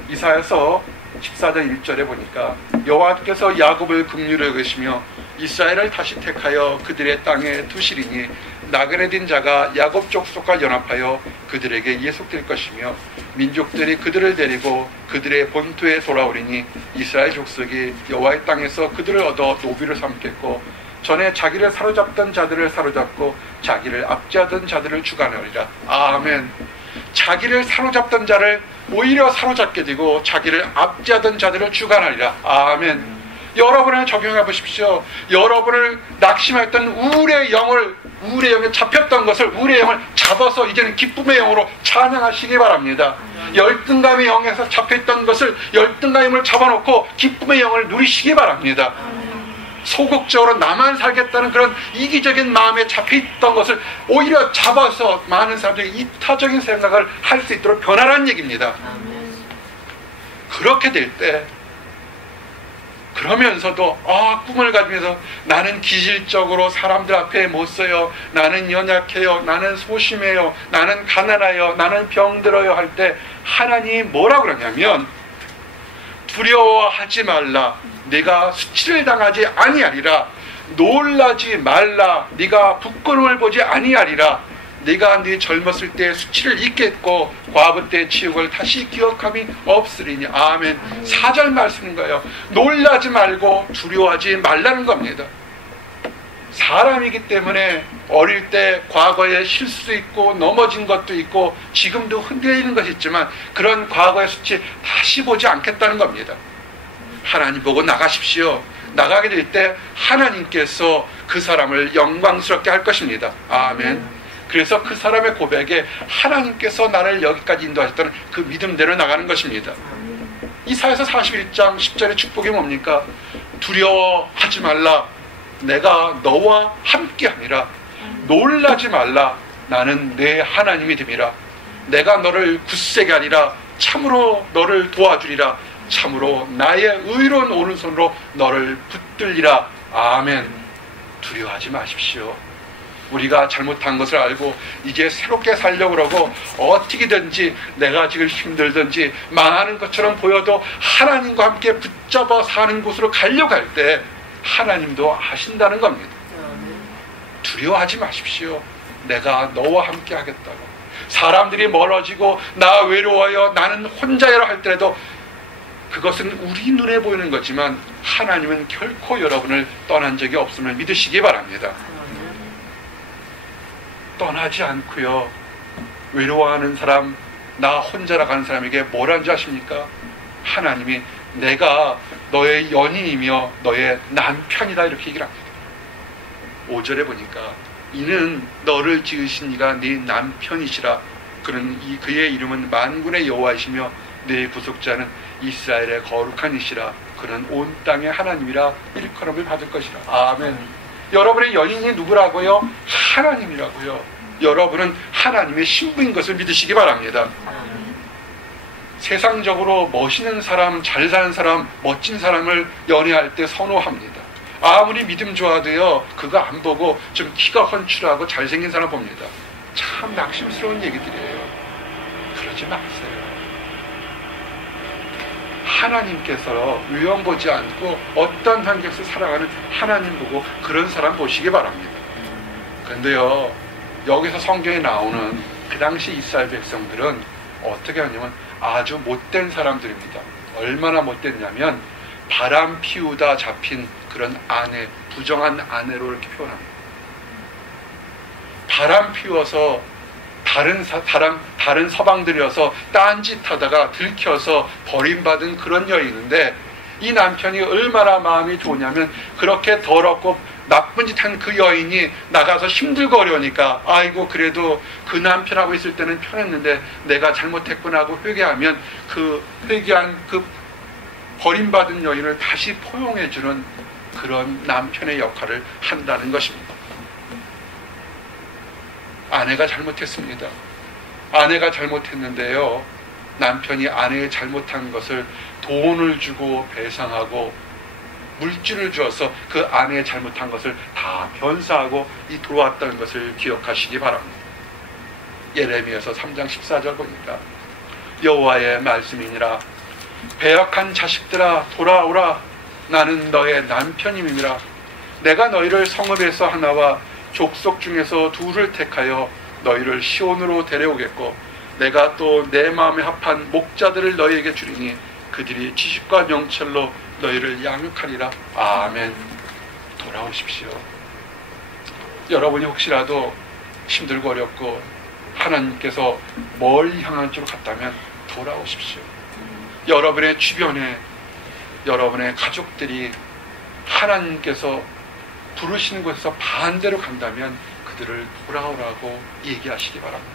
이사야서 14장 1절에 보니까 여호와께서 야곱을 긍휼히 여기시며 이스라엘을 다시 택하여 그들의 땅에 두시리니 나그네 된 자가 야곱 족속과 연합하여 그들에게 예속될 것이며 민족들이 그들을 데리고 그들의 본토에 돌아오리니 이스라엘 족속이 여호와의 땅에서 그들을 얻어 노비를 삼겠고 전에 자기를 사로잡던 자들을 사로잡고 자기를 압제하던 자들을 주관하리라. 아멘. 자기를 사로잡던 자를 오히려 사로잡게 되고 자기를 압제하던 자들을 주관하리라. 아멘. 여러분을 적용해 보십시오. 여러분을 낙심했던 우울의 영에 잡혔던 것을, 우울의 영을 잡아서 이제는 기쁨의 영으로 찬양하시기 바랍니다. 열등감의 영에서 잡혀있던 것을, 열등감의 영을 잡아놓고 기쁨의 영을 누리시기 바랍니다. 소극적으로 나만 살겠다는 그런 이기적인 마음에 잡혀있던 것을 오히려 잡아서 많은 사람들이 이타적인 생각을 할 수 있도록 변화라는 얘기입니다. 그렇게 될 때, 그러면서도 꿈을 가지면서 나는 기질적으로 사람들 앞에 못 서요, 나는 연약해요, 나는 소심해요, 나는 가난해요, 나는 병들어요 할 때 하나님이 뭐라 그러냐면 두려워하지 말라. 네가 수치를 당하지 아니하리라. 놀라지 말라. 네가 부끄러움을 보지 아니하리라. 네가 네 젊었을 때 수치를 잊겠고 과부 때 치욕을 다시 기억함이 없으리니. 아멘. 4절 말씀인 거예요. 놀라지 말고 두려워하지 말라는 겁니다. 사람이기 때문에 어릴 때 과거에 실수도 있고 넘어진 것도 있고 지금도 흔들리는 것이 있지만 그런 과거의 수치 다시 보지 않겠다는 겁니다. 하나님 보고 나가십시오. 나가게 될 때 하나님께서 그 사람을 영광스럽게 할 것입니다. 아멘. 그래서 그 사람의 고백에 하나님께서 나를 여기까지 인도하셨다는 그 믿음대로 나가는 것입니다. 이사야서 41장 10절의 축복이 뭡니까? 두려워하지 말라. 내가 너와 함께함이라. 놀라지 말라. 나는 내 하나님이 됨이라. 내가 너를 굳세게 하리라. 참으로 너를 도와주리라. 참으로 나의 의로운 오른손으로 너를 붙들리라. 아멘. 두려워하지 마십시오. 우리가 잘못한 것을 알고 이제 새롭게 살려고 그러고 어떻게든지 내가 지금 힘들든지 망하는 것처럼 보여도 하나님과 함께 붙잡아 사는 곳으로 가려고 할 때 하나님도 아신다는 겁니다. 두려워하지 마십시오. 내가 너와 함께 하겠다고. 사람들이 멀어지고 나 외로워요, 나는 혼자여라 할 때라도 그것은 우리 눈에 보이는 거지만 하나님은 결코 여러분을 떠난 적이 없음을 믿으시기 바랍니다. 떠나지 않고요. 외로워하는 사람, 나 혼자라 가는 사람에게 뭘 하는지 아십니까? 하나님이 내가 너의 연인이며 너의 남편이다 이렇게 얘기를 합니다. 5절에 보니까 이는 너를 지으신 이가 네 남편이시라. 그의 이름은 만군의 여호와이시며 네 구속자는 이스라엘의 거룩한 이시라. 그는 온 땅의 하나님이라 일컬음을 받을 것이라. 아멘. 여러분의 연인이 누구라고요? 하나님이라고요. 여러분은 하나님의 신부인 것을 믿으시기 바랍니다. 세상적으로 멋있는 사람, 잘 사는 사람, 멋진 사람을 연애할 때 선호합니다. 아무리 믿음 좋아도요, 그거 안 보고 좀 키가 훤칠하고 잘생긴 사람 봅니다. 참 낙심스러운 얘기들이에요. 그러지 마세요. 하나님께서 유형 보지 않고 어떤 환경에서 살아가는 하나님 보고 그런 사람 보시기 바랍니다. 그런데요, 여기서 성경에 나오는 그 당시 이스라엘 백성들은 어떻게 하냐면 아주 못된 사람들입니다. 얼마나 못됐냐면 바람 피우다 잡힌 그런 아내, 부정한 아내로 이렇게 표현합니다. 바람 피워서 다른 서방들이어서 딴짓하다가 들켜서 버림받은 그런 여인인데 이 남편이 얼마나 마음이 좋냐면 그렇게 더럽고 나쁜 짓 한 그 여인이 나가서 힘들고 어려우니까 아이고 그래도 그 남편하고 있을 때는 편했는데 내가 잘못했구나 하고 회개하면 그 회개한 그 버림받은 여인을 다시 포용해주는 그런 남편의 역할을 한다는 것입니다. 아내가 잘못했습니다. 아내가 잘못했는데요, 남편이 아내의 잘못한 것을 돈을 주고 배상하고 물질을 주어서 그 아내의 잘못한 것을 다 변사하고 돌아왔다는 것을 기억하시기 바랍니다. 예레미야서 3장 14절 보니까 여호와의 말씀이니라 배역한 자식들아 돌아오라 나는 너의 남편임이니라 내가 너희를 성읍에서 하나와 족속 중에서 둘을 택하여 너희를 시온으로 데려오겠고 내가 또 내 마음에 합한 목자들을 너희에게 주리니 그들이 지식과 명철로 너희를 양육하리라. 아멘. 돌아오십시오. 여러분이 혹시라도 힘들고 어렵고 하나님께서 멀리 향한 쪽으로 갔다면 돌아오십시오. 여러분의 주변에 여러분의 가족들이 하나님께서 부르시는 곳에서 반대로 간다면 그들을 돌아오라고 얘기하시기 바랍니다.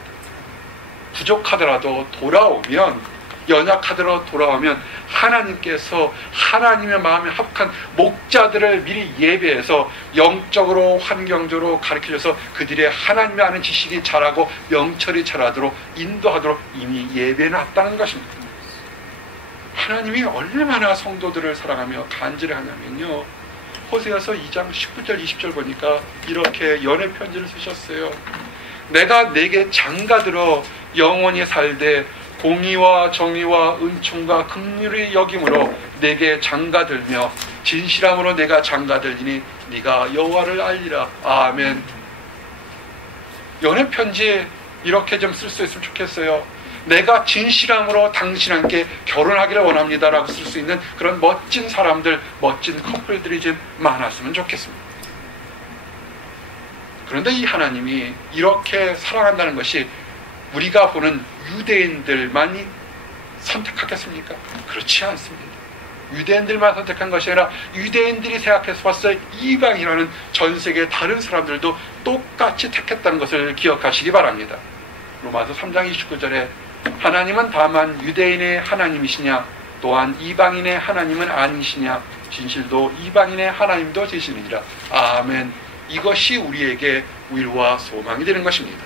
부족하더라도 돌아오면, 연약하더라도 돌아오면 하나님께서 하나님의 마음에 합한 목자들을 미리 예배해서 영적으로 환경적으로 가르쳐줘서 그들의 하나님의 아는 지식이 자라고 명철이 자라도록 인도하도록 이미 예배해놨다는 것입니다. 하나님이 얼마나 성도들을 사랑하며 간절해하냐면요, 호세아서 2장 19절 20절 보니까 이렇게 연애 편지를 쓰셨어요. 내가 내게 장가들어 영원히 살되 공의와 정의와 은총과 긍휼의 여김으로 내게 장가들며 진실함으로 내가 장가들리니 네가 여호와를 알리라. 아멘. 연애 편지 이렇게 좀 쓸 수 있으면 좋겠어요. 내가 진실함으로 당신과 함께 결혼하기를 원합니다 라고 쓸 수 있는 그런 멋진 사람들, 멋진 커플들이 좀 많았으면 좋겠습니다. 그런데 이 하나님이 이렇게 사랑한다는 것이 우리가 보는 유대인들만이 선택하겠습니까? 그렇지 않습니다. 유대인들만 선택한 것이 아니라 유대인들이 생각해서 봤을 이방이라는 전 세계 다른 사람들도 똑같이 택했다는 것을 기억하시기 바랍니다. 로마서 3장 29절에 하나님은 다만 유대인의 하나님이시냐 또한 이방인의 하나님은 아니시냐 진실도 이방인의 하나님도 되시느니라. 아멘. 이것이 우리에게 위로와 소망이 되는 것입니다.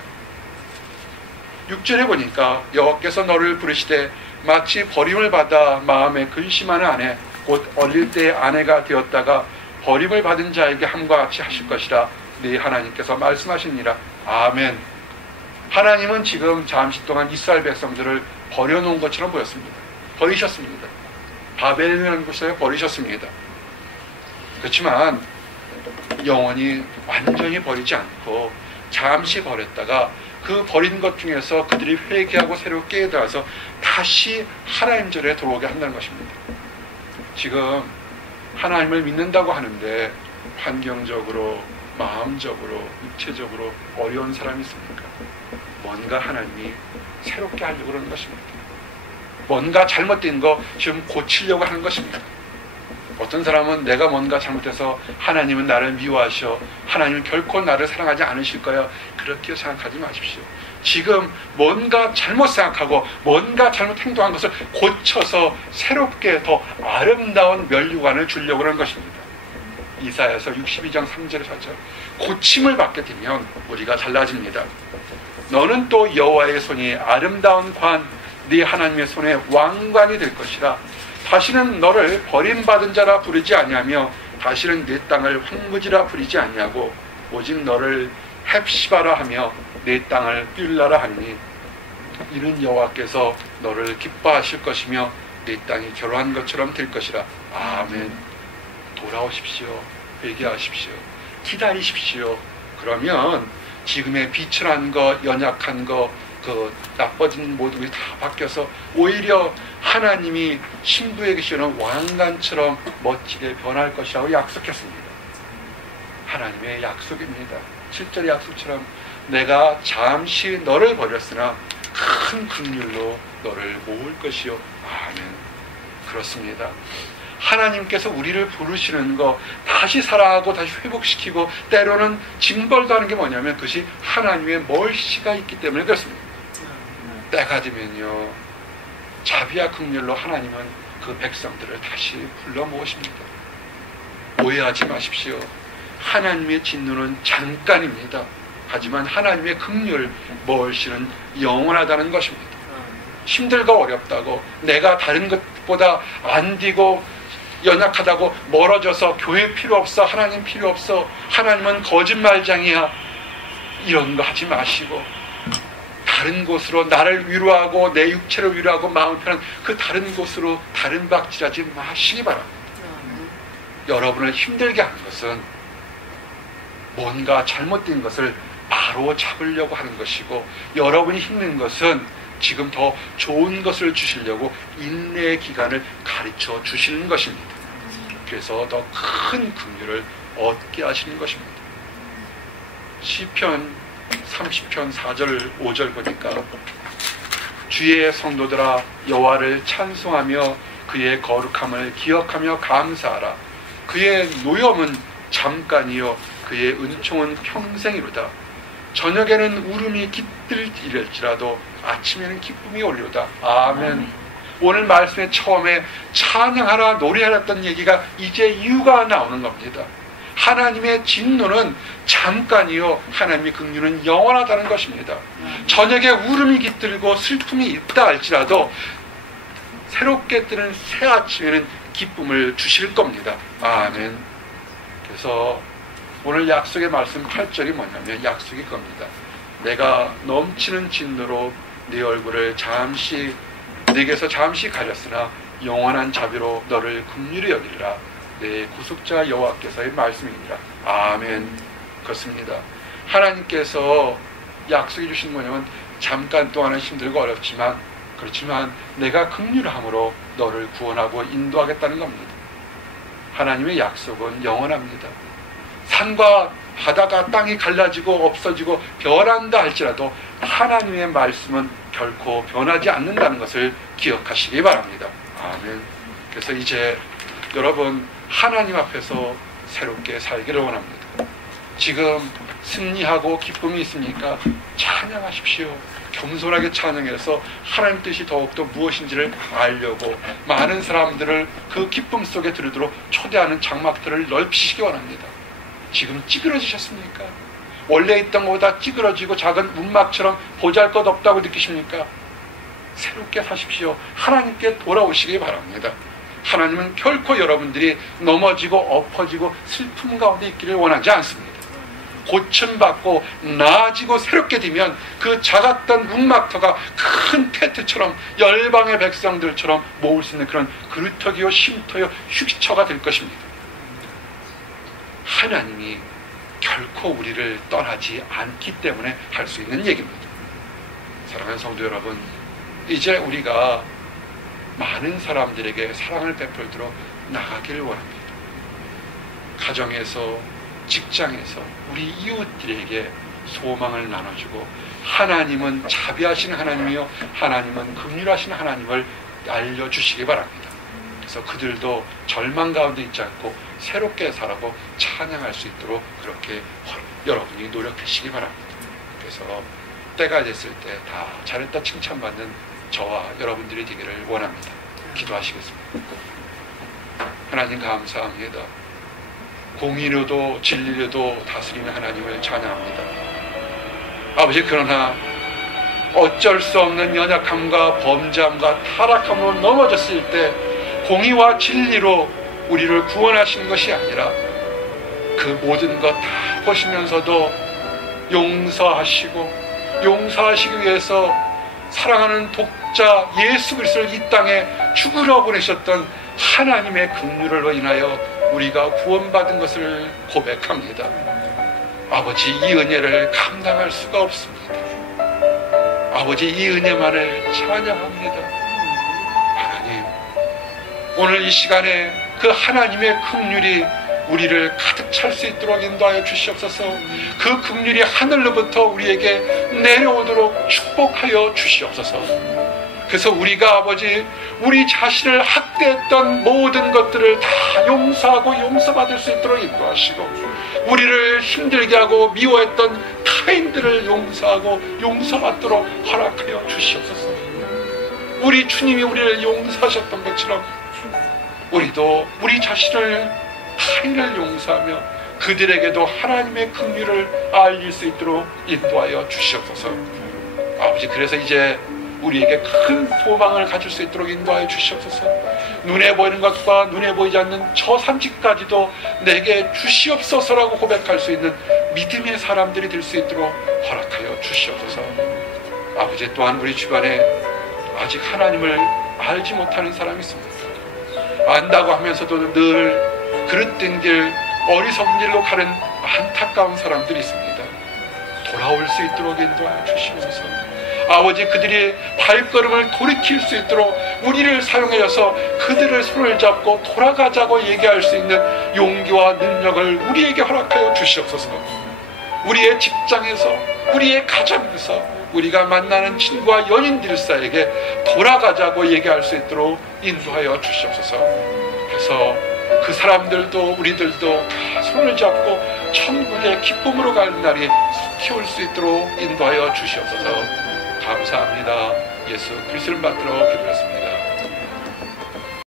6절에 보니까 여호와께서 너를 부르시되 마치 버림을 받아 마음에 근심하는 아내 곧 어릴 때 아내가 되었다가 버림을 받은 자에게 함과 같이 하실 것이라 네 하나님께서 말씀하시니라. 아멘. 하나님은 지금 잠시 동안 이스라엘 백성들을 버려놓은 것처럼 보였습니다. 버리셨습니다. 바벨이라는 곳에 버리셨습니다. 그렇지만 영원히 완전히 버리지 않고 잠시 버렸다가 그 버린 것 중에서 그들이 회개하고 새로 깨어들어서 다시 하나님 절에 들어오게 한다는 것입니다. 지금 하나님을 믿는다고 하는데 환경적으로, 마음적으로, 육체적으로 어려운 사람이 있습니까? 뭔가 하나님이 새롭게 하려고 그러는 것입니다. 뭔가 잘못된 거 지금 고치려고 하는 것입니다. 어떤 사람은 내가 뭔가 잘못해서 하나님은 나를 미워하셔, 하나님은 결코 나를 사랑하지 않으실 거야, 그렇게 생각하지 마십시오. 지금 뭔가 잘못 생각하고 뭔가 잘못 행동한 것을 고쳐서 새롭게 더 아름다운 면류관을 주려고 하는 것입니다. 이사야서 62장 3절에 4절 고침을 받게 되면 우리가 달라집니다. 너는 또 여호와의 손이 아름다운 관, 네 하나님의 손에 왕관이 될 것이라. 다시는 너를 버림받은 자라 부르지 아니하며 다시는 네 땅을 황무지라 부르지 아니하고 오직 너를 헵시바라 하며 네 땅을 뷸라라 하니 이는 여호와께서 너를 기뻐하실 것이며 네 땅이 결혼한 것처럼 될 것이라. 아멘. 돌아오십시오. 회개하십시오. 기다리십시오. 그러면 지금의 비천한 것, 연약한 것, 그 나빠진 모든 것이 다 바뀌어서 오히려 하나님이 신부에게 주는 왕관처럼 멋지게 변할 것이라고 약속했습니다. 하나님의 약속입니다. 7절의 약속처럼 내가 잠시 너를 버렸으나 큰 긍휼로 너를 모을 것이요. 아멘. 그렇습니다. 하나님께서 우리를 부르시는 거, 다시 살아가고 다시 회복시키고 때로는 징벌도 하는 게 뭐냐면 그것이 하나님의 멀시가 있기 때문에 그렇습니다. 때가 되면요, 자비와 긍휼로 하나님은 그 백성들을 다시 불러 모으십니다. 오해하지 마십시오. 하나님의 진노는 잠깐입니다. 하지만 하나님의 긍휼, 멀시는 영원하다는 것입니다. 힘들고 어렵다고 내가 다른 것보다 안 되고 연약하다고 멀어져서 교회 필요 없어, 하나님 필요 없어, 하나님은 거짓말장이야, 이런 거 하지 마시고 다른 곳으로 나를 위로하고 내 육체를 위로하고 마음 편한 그 다른 곳으로 다른 박질하지 마시기 바랍니다. 여러분을 힘들게 하는 것은 뭔가 잘못된 것을 바로 잡으려고 하는 것이고, 여러분이 힘든 것은 지금 더 좋은 것을 주시려고 인내의 기간을 가르쳐 주시는 것입니다. 그래서 더 큰 긍휼을 얻게 하시는 것입니다. 시편 30편 4절 5절 보니까 주의 성도들아 여호와를 찬송하며 그의 거룩함을 기억하며 감사하라. 그의 노염은 잠깐이요 그의 은총은 평생이로다. 저녁에는 울음이 깃들일지라도 아침에는 기쁨이 오리로다. 아멘. 오늘 말씀의 처음에 찬양하라 노래하라 했던 얘기가 이제 이유가 나오는 겁니다. 하나님의 진노는 잠깐이요 하나님의 긍휼은 영원하다는 것입니다. 저녁에 울음이 깃들고 슬픔이 있다 할지라도 새롭게 뜨는 새 아침에는 기쁨을 주실 겁니다. 아멘. 그래서 오늘 약속의 말씀 8절이 뭐냐면 약속이 겁니다. 내가 넘치는 진노로 네 얼굴을 잠시 네게서 잠시 가렸으나 영원한 자비로 너를 긍휼히 여기리라. 내 구속자 여호와께서의 말씀이니라. 아멘. 그렇습니다. 하나님께서 약속해 주신 뭐냐면 잠깐 동안은 힘들고 어렵지만, 그렇지만 내가 긍휼함으로 너를 구원하고 인도하겠다는 겁니다. 하나님의 약속은 영원합니다. 산과 바다가 땅이 갈라지고 없어지고 변한다 할지라도 하나님의 말씀은 결코 변하지 않는다는 것을 기억하시기 바랍니다. 아멘. 그래서 이제 여러분 하나님 앞에서 새롭게 살기를 원합니다. 지금 승리하고 기쁨이 있습니까? 찬양하십시오. 겸손하게 찬양해서 하나님 뜻이 더욱더 무엇인지를 알려고 많은 사람들을 그 기쁨 속에 들도록 초대하는 장막들을 넓히시기 원합니다. 지금 찌그러지셨습니까? 원래 있던 것보다 찌그러지고 작은 문막처럼 보잘것없다고 느끼십니까? 새롭게 사십시오. 하나님께 돌아오시기 바랍니다. 하나님은 결코 여러분들이 넘어지고 엎어지고 슬픔 가운데 있기를 원하지 않습니다. 고침받고 나아지고 새롭게 되면 그 작았던 문막터가 큰 테트처럼 열방의 백성들처럼 모을 수 있는 그런 그루터기요 쉼터요 휴식처가 될 것입니다. 하나님이 결코 우리를 떠나지 않기 때문에 할 수 있는 얘기입니다. 사랑하는 성도 여러분, 이제 우리가 많은 사람들에게 사랑을 베풀도록 나가기를 원합니다. 가정에서, 직장에서 우리 이웃들에게 소망을 나눠주고, 하나님은 자비하신 하나님이요 하나님은 긍휼하신 하나님을 알려주시기 바랍니다. 그래서 그들도 절망 가운데 있지 않고 새롭게 살아고 찬양할 수 있도록 그렇게 여러분이 노력하시기 바랍니다. 그래서 때가 됐을 때 다 잘했다 칭찬받는 저와 여러분들이 되기를 원합니다. 기도하시겠습니다. 하나님 감사합니다. 공의로도 진리로도 다스리는 하나님을 찬양합니다. 아버지, 그러나 어쩔 수 없는 연약함과 범죄함과 타락함으로 넘어졌을 때 공의와 진리로 우리를 구원하신 것이 아니라 그 모든 것 다 보시면서도 용서하시기 위해서 사랑하는 독자 예수 그리스도를 이 땅에 죽으러 보내셨던 하나님의 긍휼로 인하여 우리가 구원받은 것을 고백합니다. 아버지, 이 은혜를 감당할 수가 없습니다. 아버지, 이 은혜만을 찬양합니다. 하나님, 오늘 이 시간에 그 하나님의 긍휼이 우리를 가득 찰 수 있도록 인도하여 주시옵소서. 그 긍휼이 하늘로부터 우리에게 내려오도록 축복하여 주시옵소서. 그래서 우리가 아버지 우리 자신을 학대했던 모든 것들을 다 용서하고 용서받을 수 있도록 인도하시고, 우리를 힘들게 하고 미워했던 타인들을 용서하고 용서받도록 허락하여 주시옵소서. 우리 주님이 우리를 용서하셨던 것처럼 우리도 우리 자신을, 타인을 용서하며 그들에게도 하나님의 긍휼을 알릴 수 있도록 인도하여 주시옵소서. 아버지, 그래서 이제 우리에게 큰 소망을 가질 수 있도록 인도하여 주시옵소서. 눈에 보이는 것과 눈에 보이지 않는 저 산지까지도 내게 주시옵소서라고 고백할 수 있는 믿음의 사람들이 될 수 있도록 허락하여 주시옵소서. 아버지, 또한 우리 주변에 아직 하나님을 알지 못하는 사람이 있습니다. 안다고 하면서도 늘 그릇된 길, 어리석은 길로 가는 안타까운 사람들이 있습니다. 돌아올 수 있도록 인도하여 주시옵소서. 아버지, 그들이 발걸음을 돌이킬 수 있도록 우리를 사용하여서 그들을 손을 잡고 돌아가자고 얘기할 수 있는 용기와 능력을 우리에게 허락하여 주시옵소서. 우리의 직장에서, 우리의 가정에서, 우리가 만나는 친구와 연인들 사이에게 돌아가자고 얘기할 수 있도록 인도하여 주시옵소서. 그래서 그 사람들도 우리들도 다 손을 잡고 천국의 기쁨으로 가는 날이 속히 올 수 있도록 인도하여 주시옵소서. 감사합니다. 예수 그리스도를 받들어 기도했습니다.